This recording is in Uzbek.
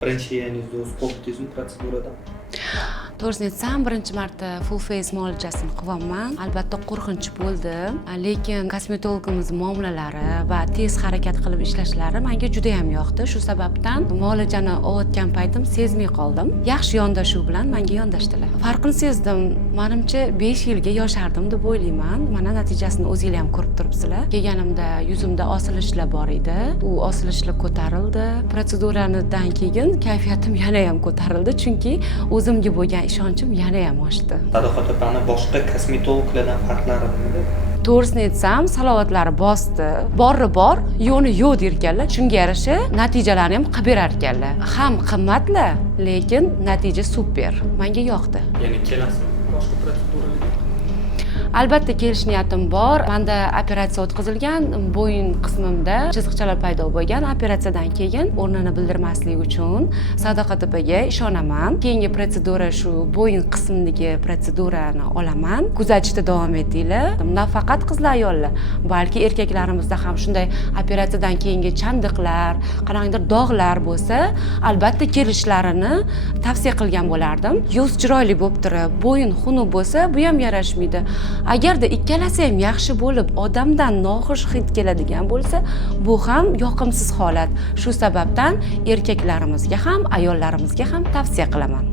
Birinchi yangingizni o'zi qo'rqdingizmi protsedurada? To'g'risini aytsam, birinchi marta full face muolajasini qilyapman. Albatta qo'rqinch bo'ldi, lekin kosmetologimiz muomalalari va tez harakat qilib ishlashlari menga juda ham yoqdi. Shu sababdan muolajani olayotgan paytim sezmay qoldim. Yaxshi yondashuv bilan menga yondashdilar. Farqini sezdim. Menimcha 5 yilga yoshardim deb o'ylayman. Mana natijasini o'zingizlar ham ko'rib turibsizlar. Kelganimda yuzimda osilishlar bor edi. U osilishlar ko'tarildi. Protseduradan keyin kayfiyatim yana ham ko'tarildi, chunki o'zimga bo'lgan ishonchim yana ham oshdi. Sadoqat opani boshqa kosmetologlardan farqlari nimada? To'g'risini aytsam, salovatlari bosdi. Bori bor, yo'qni yo'q derkanlar. Shunga yarasha natijalarni ham qilib berar ekanlar. Ham qimmatlar, lekin natija super. Menga yoqdi. Ya'ni kelasizmi boshqa protseduralarga? Albatta kelish niyatim bor. Menda operatsiya o'tkazilgan, bo'yin qismimda chiziqchalar paydo bo'lgan. Operatsiyadan keyin o'rnini bildirmaslik uchun Sadoqat opaga ishonaman. Keyingi protsedura shu bo'yin qismidagi protsedurani olaman. Kuzatishda davom etinglar. Nafaqat qizlar, ayollar, balki erkaklarimizda ham shunday operatsiyadan keyingi chandiqlar, qanaqadir dog'lar bo'lsa, albatta kelishlarini tavsiya qilgan bo'lardim. Yuz chiroyli bo'lib turib, bo'yin xunuk bo'lsa, bu ham yarashmaydi. Agarda ikkalasi ham yaxshi bo'lib, odamdan noxush hid keladigan bo'lsa, bu ham yoqimsiz holat. Shu sababdan erkaklarimizga ham, ayollarimizga ham tavsiya qilaman.